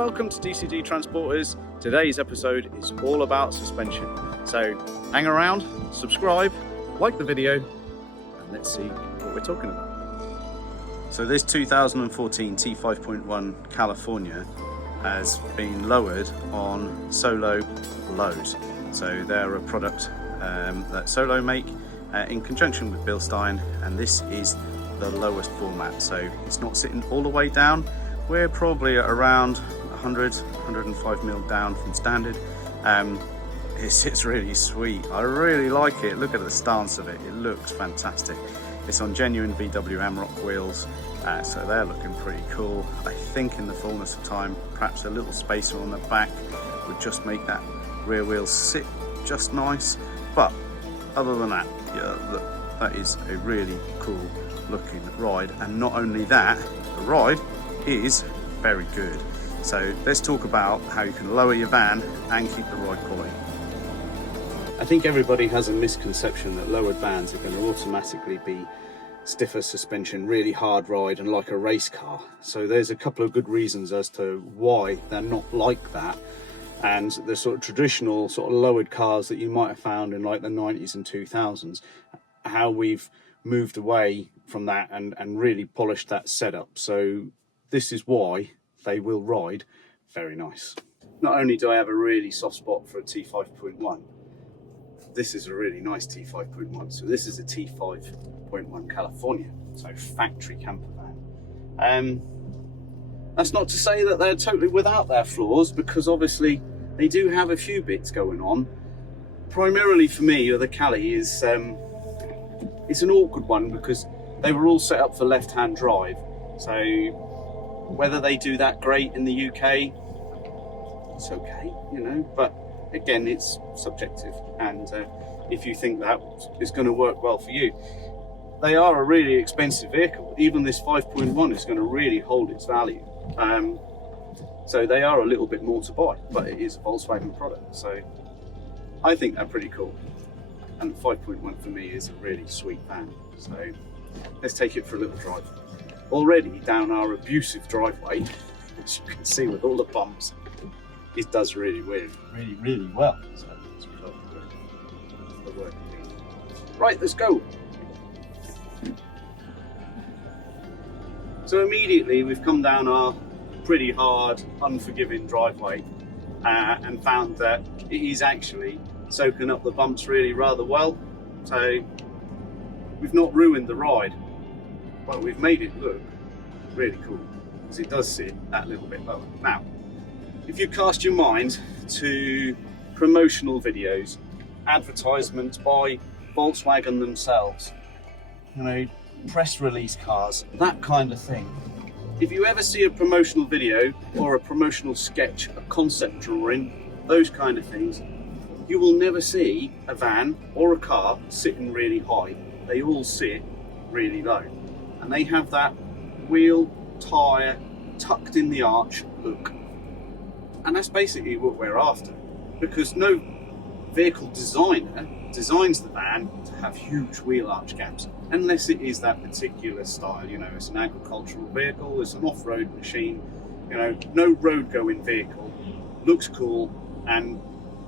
welcome to DCD Transporters. Today's episode is all about suspension. So hang around, subscribe, like the video, and let's see what we're talking about. So this 2014 T5.1 California has been lowered on SoLow's. So they're a product that Solo make in conjunction with Bilstein, and this is the lowest format. So it's not sitting all the way down. We're probably at around 105 mil down from standard. It sits really sweet. I really like it. Look at the stance of it. It looks fantastic. It's on genuine VW Amrock wheels, so they're looking pretty cool. I think in the fullness of time, perhaps a little spacer on the back would just make that rear wheel sit just nice. But other than that, yeah, look, that is a really cool looking ride. And not only that, the ride is very good. So let's talk about how you can lower your van and keep the ride quality. I think everybody has a misconception that lowered vans are going to automatically be stiffer suspension, really hard ride and like a race car. So there's a couple of good reasons as to why they're not like that. And the sort of traditional sort of lowered cars that you might have found in like the 90s and 2000s, how we've moved away from that and really polished that setup. So this is why they will ride very nice. Not only do I have a really soft spot for a T5.1, this is a really nice T5.1. So this is a T5.1 California, so factory camper van. That's not to say that they're totally without their flaws, because obviously they do have a few bits going on. Primarily for me, the Cali is it's an awkward one because they were all set up for left-hand drive. So whether they do that great in the UK, it's okay, you know, but again, it's subjective. And if you think that is going to work well for you, they are a really expensive vehicle. Even this 5.1 is going to really hold its value. So they are a little bit more to buy, but it is a Volkswagen product. So I think they're pretty cool. And 5.1 for me is a really sweet van. So let's take it for a little drive. Already down our abusive driveway, as you can see with all the bumps, it does really well. So let's go. Right, let's go. So immediately we've come down our pretty hard, unforgiving driveway and found that it is actually soaking up the bumps really rather well. So we've not ruined the ride, but we've made it look really cool because it does sit that little bit lower. Now, if you cast your mind to promotional videos, advertisements by Volkswagen themselves, you know, press release cars, that kind of thing. If you ever see a promotional video or a promotional sketch, a concept drawing, those kind of things, you will never see a van or a car sitting really high. They all sit really low. And they have that wheel, tyre, tucked in the arch look. And that's basically what we're after, because no vehicle designer designs the van to have huge wheel arch gaps, unless it is that particular style. You know, it's an agricultural vehicle, it's an off-road machine, you know, no road going vehicle looks cool and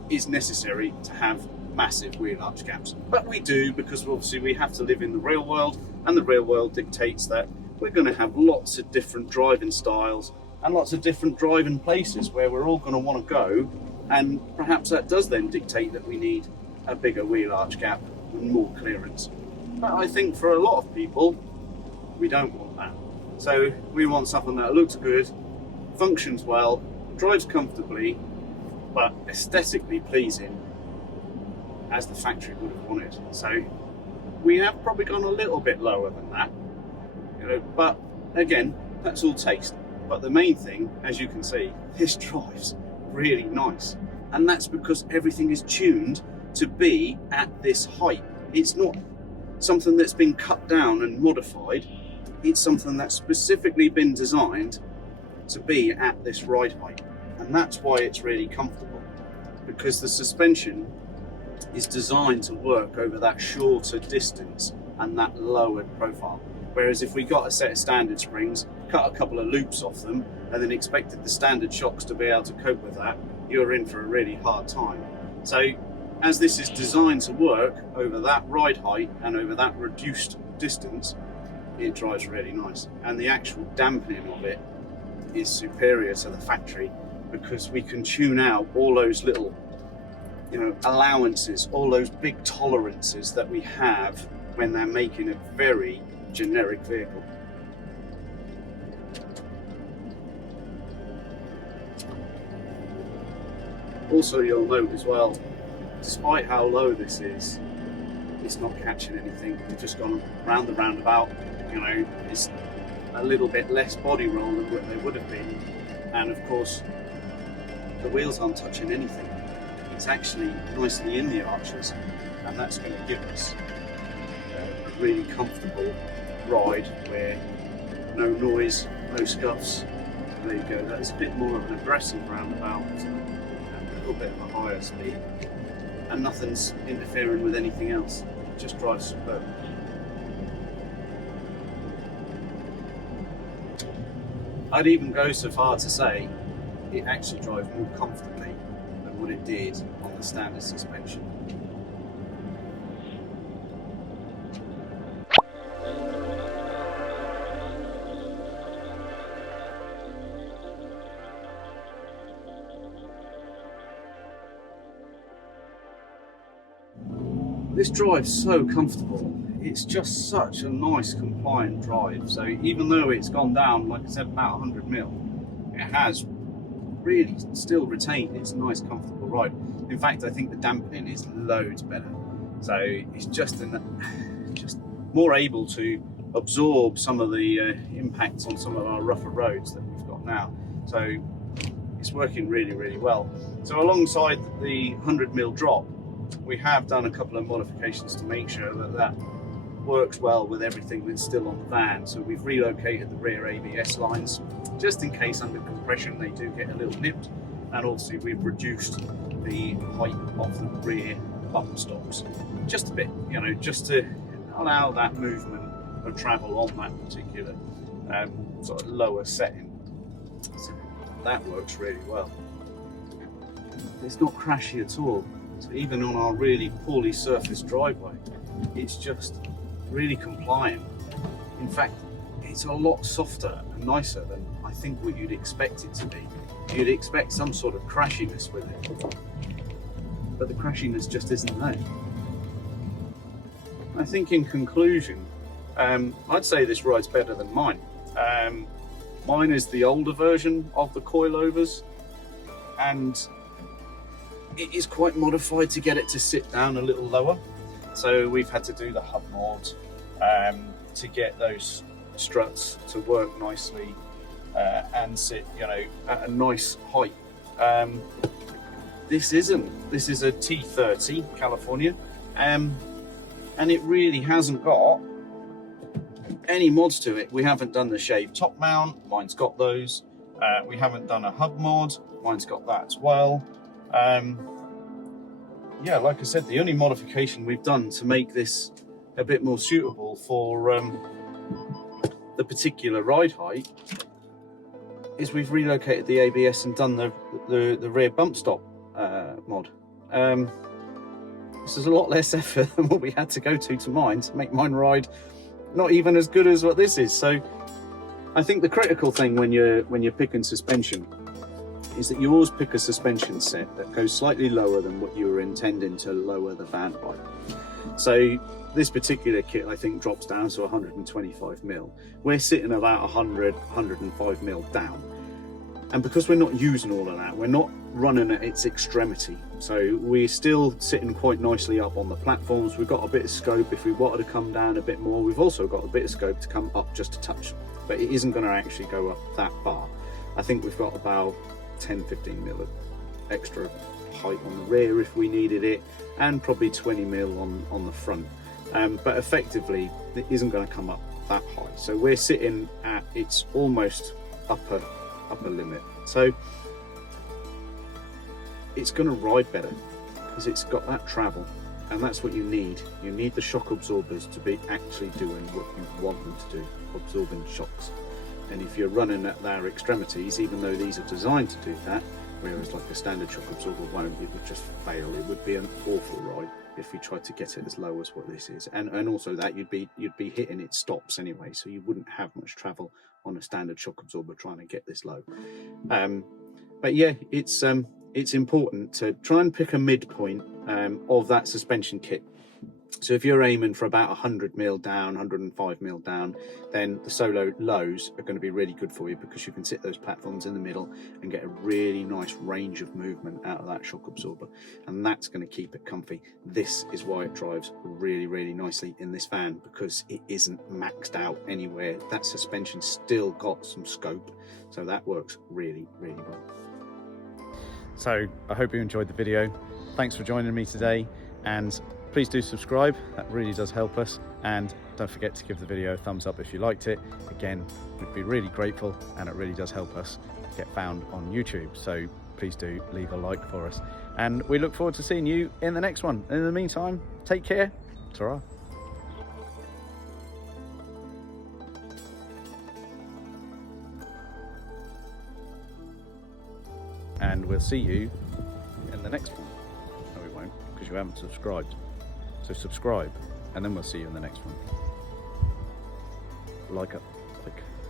is necessary to have massive wheel arch gaps. But we do, because obviously we have to live in the real world, and the real world dictates that we're going to have lots of different driving styles and lots of different driving places where we're all going to want to go, and perhaps that does then dictate that we need a bigger wheel arch gap and more clearance. But I think for a lot of people, we don't want that. So we want something that looks good, functions well, drives comfortably, but aesthetically pleasing as the factory would have wanted. So we have probably gone a little bit lower than that, you know, but again, that's all taste. But the main thing, as you can see, this drives really nice. And that's because everything is tuned to be at this height. It's not something that's been cut down and modified. It's something that's specifically been designed to be at this ride height. And that's why it's really comfortable, because the suspension is designed to work over that shorter distance and that lowered profile. Whereas if we got a set of standard springs, cut a couple of loops off them and then expected the standard shocks to be able to cope with that, you're in for a really hard time. So as this is designed to work over that ride height and over that reduced distance, it drives really nice. And the actual dampening of it is superior to the factory, because we can tune out all those little, you know, allowances, all those big tolerances that we have when they're making a very generic vehicle. Also, you'll note as well, despite how low this is, it's not catching anything. We've just gone round the roundabout. You know, it's a little bit less body roll than what they would have been, and of course the wheels aren't touching anything. It's actually nicely in the arches, and that's going to give us a really comfortable ride where no noise, no scuffs. There you go, that's a bit more of an aggressive roundabout and a little bit of a higher speed, and nothing's interfering with anything else. It just drives superb. I'd even go so far to say it actually drives more comfortably than what it did on the standard suspension. This drive's so comfortable. It's just such a nice compliant drive. So even though it's gone down, like I said, about 100 mil, it has really still retained its nice comfortable ride. In fact, I think the dampening is loads better. So it's just more able to absorb some of the impacts on some of our rougher roads that we've got now. So it's working really, really well. So alongside the 100 mil drop, we have done a couple of modifications to make sure that that works well with everything that's still on the van. So we've relocated the rear ABS lines just in case under compression they do get a little nipped, and also we've reduced the height of the rear bump stops just a bit, you know, just to allow that movement of travel on that particular sort of lower setting. So that works really well. It's not crashy at all. So even on our really poorly surfaced driveway, it's just really compliant. In fact, it's a lot softer and nicer than I think what you'd expect it to be. You'd expect some sort of crashiness with it, but the crashiness just isn't there. I think in conclusion, I'd say this ride's better than mine. Mine is the older version of the coilovers, and it is quite modified to get it to sit down a little lower. So we've had to do the hub mod to get those struts to work nicely and sit, you know, at a nice height. This is a T30 California, and it really hasn't got any mods to it. We haven't done the shaved top mount, mine's got those. We haven't done a hub mod, mine's got that as well. Yeah, like I said, the only modification we've done to make this a bit more suitable for the particular ride height is we've relocated the ABS and done the rear bump stop mod. This is a lot less effort than what we had to go to mine to make mine ride not even as good as what this is. So I think the critical thing when you're picking suspension is that you always pick a suspension set that goes slightly lower than what you were intending to lower the van by. So this particular kit, I think, drops down to 125 mil. We're sitting about 100, 105 mil down. And because we're not using all of that, we're not running at its extremity. So we're still sitting quite nicely up on the platforms. We've got a bit of scope if we wanted to come down a bit more. We've also got a bit of scope to come up just a touch, but it isn't going to actually go up that far. I think we've got about 10-15 mil of extra height on the rear if we needed it, and probably 20 mil on the front, but effectively it isn't going to come up that high. So we're sitting at its almost upper limit, so it's going to ride better because it's got that travel, and that's what you need. You need the shock absorbers to be actually doing what you want them to do, absorbing shocks. And if you're running at their extremities, even though these are designed to do that, whereas like a standard shock absorber won't, it would just fail. It would be an awful ride if we tried to get it as low as what this is. And also that you'd be hitting its stops anyway, so you wouldn't have much travel on a standard shock absorber trying to get this low. But yeah, it's important to try and pick a midpoint of that suspension kit. So if you're aiming for about 100 mil down, 105 mil down, then the SoLow's are going to be really good for you, because you can sit those platforms in the middle and get a really nice range of movement out of that shock absorber, and that's going to keep it comfy. This is why it drives really, really nicely in this van, because it isn't maxed out anywhere. That suspension's still got some scope, so that works really, really well. So I hope you enjoyed the video. Thanks for joining me today, and please do subscribe, that really does help us, and don't forget to give the video a thumbs up if you liked it. Again, we'd be really grateful, and it really does help us get found on YouTube, so please do leave a like for us, and we look forward to seeing you in the next one. In the meantime, take care. Ta-ra. And we'll see you in the next one. No, we won't, because you haven't subscribed. So subscribe, and then we'll see you in the next one.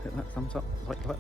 Hit that thumbs up, like that.